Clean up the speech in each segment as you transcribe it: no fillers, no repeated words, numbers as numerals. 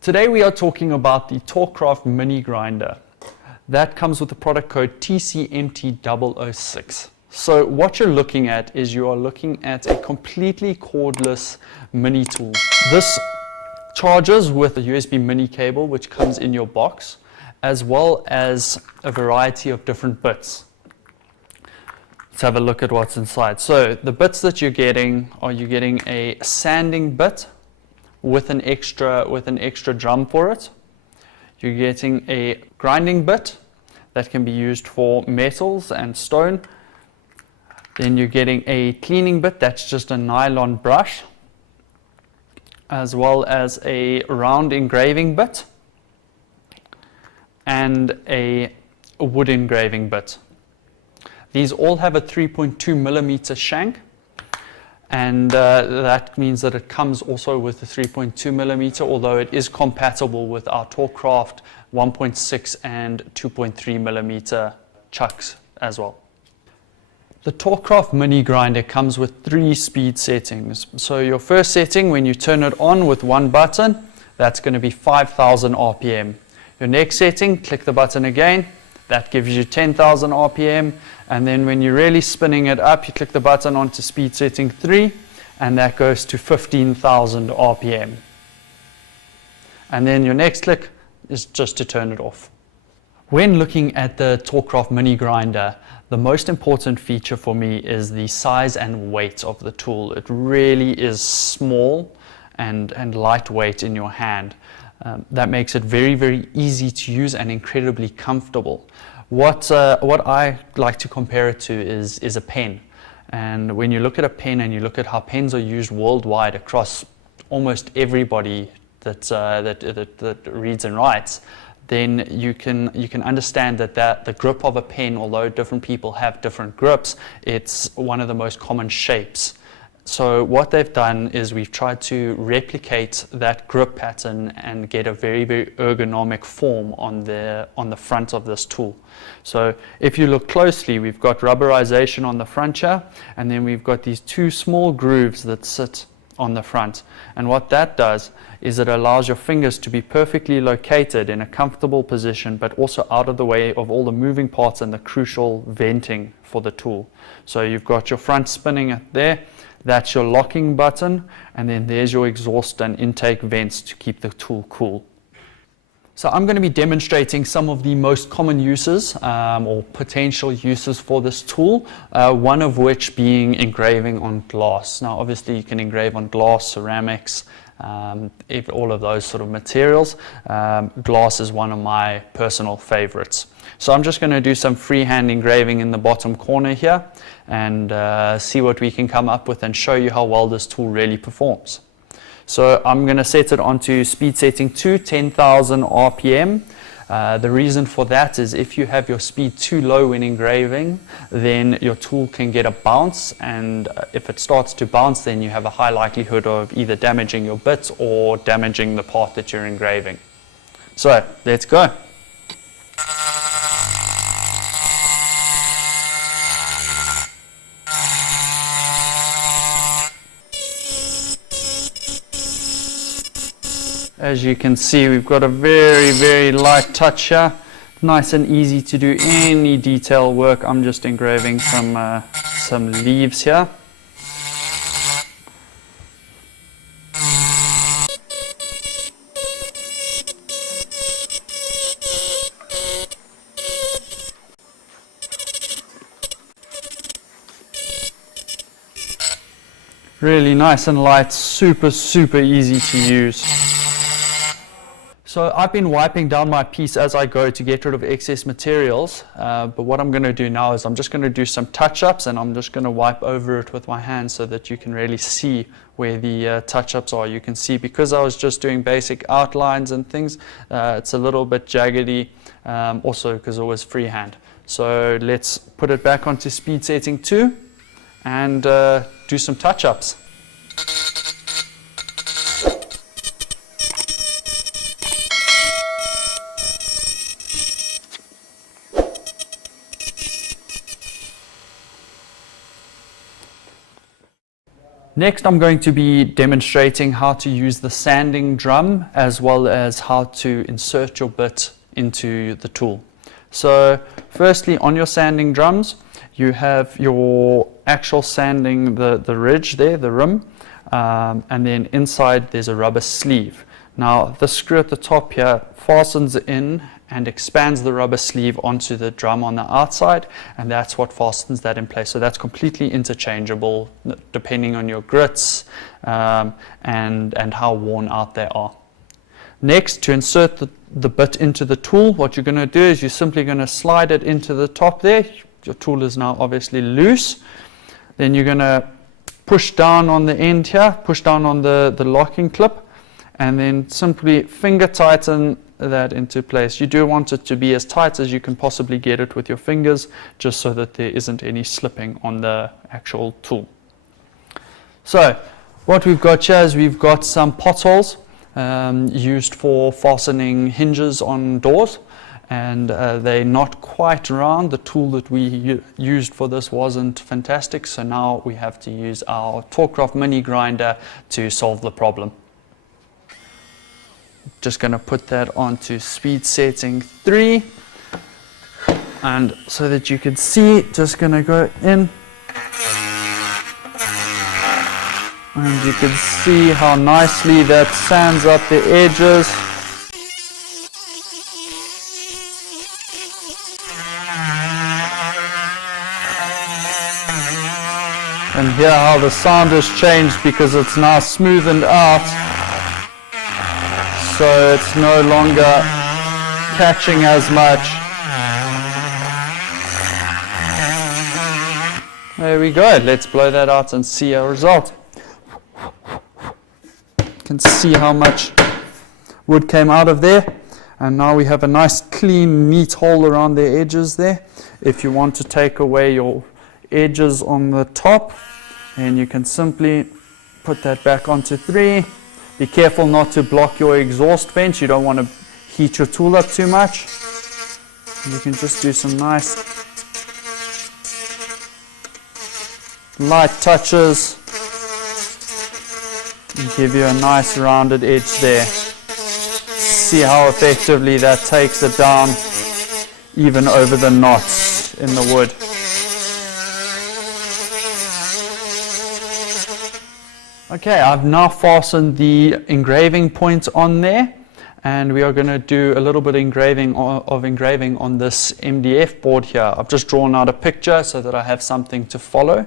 Today we are talking about the Tork mini grinder. That comes with the product code TCMT006. So what you're looking at is you are looking at a completely cordless mini tool. This charges with a USB mini cable which comes in your box, as well as a variety of different bits. Let's have a look at what's inside. So the bits that you're getting a sanding bit with an extra drum for it. You're getting a grinding bit that can be used for metals and stone. Then you're getting a cleaning bit that's just a nylon brush, as well as a round engraving bit and a wood engraving bit. These all have a 3.2 millimeter shank, and that means that it comes also with a 3.2 millimeter, although it is compatible with our Tork 1.6 and 2.3 millimeter chucks as well. The Tork mini grinder comes with 3 speed settings. So your first setting, when you turn it on with one button, that's going to be 5,000 RPM. Your next setting, click the button again, that gives you 10,000 RPM. And then when you're really spinning it up, you click the button onto speed setting 3, and that goes to 15,000 RPM. And then your next click is just to turn it off. When looking at the Tork mini grinder, the most important feature for me is the size and weight of the tool. It really is small and lightweight in your hand. That makes it very, very easy to use and incredibly comfortable. What I like to compare it to is a pen. And when you look at a pen and you look at how pens are used worldwide across almost everybody that reads and writes, then you can understand that the grip of a pen, although different people have different grips, it's one of the most common shapes. So what they've done is we've tried to replicate that grip pattern and get a very, very ergonomic form on the front of this tool. So if you look closely, we've got rubberization on the front here, and then we've got these 2 small grooves that sit on the front. And what that does is it allows your fingers to be perfectly located in a comfortable position, but also out of the way of all the moving parts and the crucial venting for the tool. So you've got your front spinning it there. That's your locking button, and then there's your exhaust and intake vents to keep the tool cool. So I'm going to be demonstrating some of the most common uses or potential uses for this tool, one of which being engraving on glass. Now obviously you can engrave on glass, ceramics, all of those sort of materials. Glass is one of my personal favorites. So I'm just going to do some freehand engraving in the bottom corner here and see what we can come up with and show you how well this tool really performs. So I'm going to set it onto speed setting 2, 10,000 RPM. The reason for that is if you have your speed too low when engraving, then your tool can get a bounce, and if it starts to bounce, then you have a high likelihood of either damaging your bits or damaging the part that you're engraving. So let's go. As you can see, we've got a very, very light touch here. Nice and easy to do any detail work. I'm just engraving some leaves here. Really nice and light, super, super easy to use. So I've been wiping down my piece as I go to get rid of excess materials, but what I'm going to do now is I'm just going to do some touch-ups, and I'm just going to wipe over it with my hand so that you can really see where the touch-ups are. You can see because I was just doing basic outlines and things, it's a little bit jaggedy, also because it was freehand. So let's put it back onto speed setting 2 and do some touch-ups. Next, I'm going to be demonstrating how to use the sanding drum as well as how to insert your bit into the tool. So firstly, on your sanding drums, you have your actual sanding, the ridge there, the rim, and then inside there's a rubber sleeve. Now the screw at the top here fastens in and expands the rubber sleeve onto the drum on the outside, and that's what fastens that in place. So that's completely interchangeable depending on your grits and how worn out they are. Next, to insert the bit into the tool, what you're going to do is you're simply going to slide it into the top there. Your tool is now obviously loose. Then you're going to push down on the end here, push down on the locking clip, and then simply finger tighten that into place. You do want it to be as tight as you can possibly get it with your fingers, just so that there isn't any slipping on the actual tool. So what we've got here is we've got some potholes used for fastening hinges on doors, and they're not quite round. The tool that we used for this wasn't fantastic, so now we have to use our Tork mini grinder to solve the problem. Just going to put that onto speed setting 3, and so that you can see, just going to go in, and you can see how nicely that sands up the edges. And hear how the sound has changed because it's now smoothened out. So it's no longer catching as much. There we go. Let's blow that out and see our result. You can see how much wood came out of there. And now we have a nice clean, neat hole around the edges there. If you want to take away your edges on the top, and you can simply put that back onto 3. Be careful not to block your exhaust vents. You don't want to heat your tool up too much. You can just do some nice light touches and give you a nice rounded edge there. See how effectively that takes it down even over the knots in the wood. Okay, I've now fastened the engraving point on there, and we are going to do a little bit of engraving on this MDF board here. I've just drawn out a picture so that I have something to follow,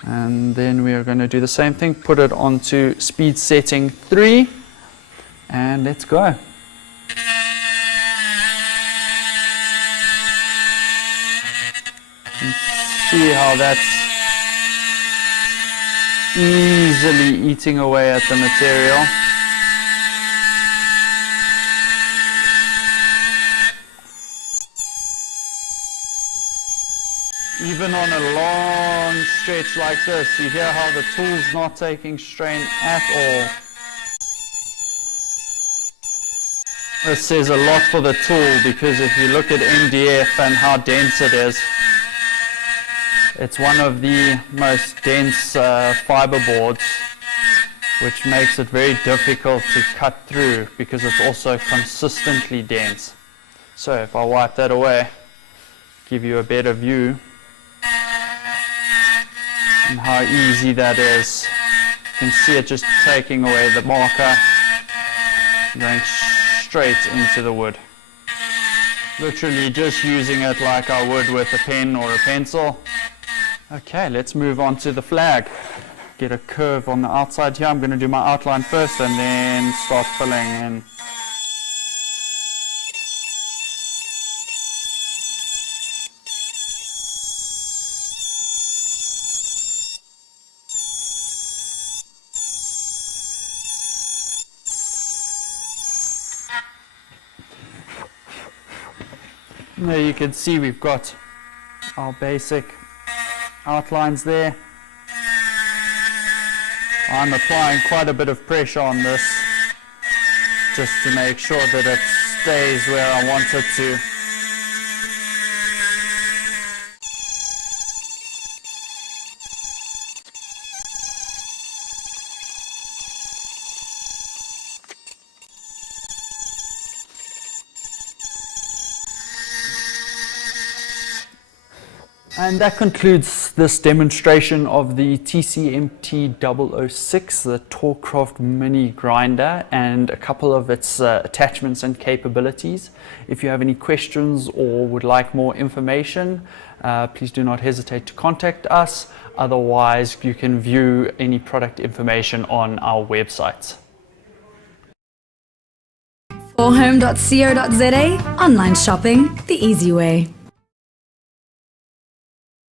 and then we are going to do the same thing, put it onto speed setting 3, and let's go. See how that's easily eating away at the material. Even on a long stretch like this, you hear how the tool's not taking strain at all. This says a lot for the tool, because if you look at MDF and how dense it is, it's one of the most dense fiber boards, which makes it very difficult to cut through because it's also consistently dense. So if I wipe that away, give you a better view and how easy that is. You can see it just taking away the marker, going straight into the wood. Literally just using it like I would with a pen or a pencil. Okay, let's move on to the flag. Get a curve on the outside here. I'm going to do my outline first and then start filling in. And there you can see we've got our basic outlines there. I'm applying quite a bit of pressure on this just to make sure that it stays where I want it to. And that concludes this demonstration of the TCMT006, the Tork mini grinder, and a couple of its attachments and capabilities. If you have any questions or would like more information, please do not hesitate to contact us. Otherwise, you can view any product information on our website. forhome.co.za, online shopping the easy way.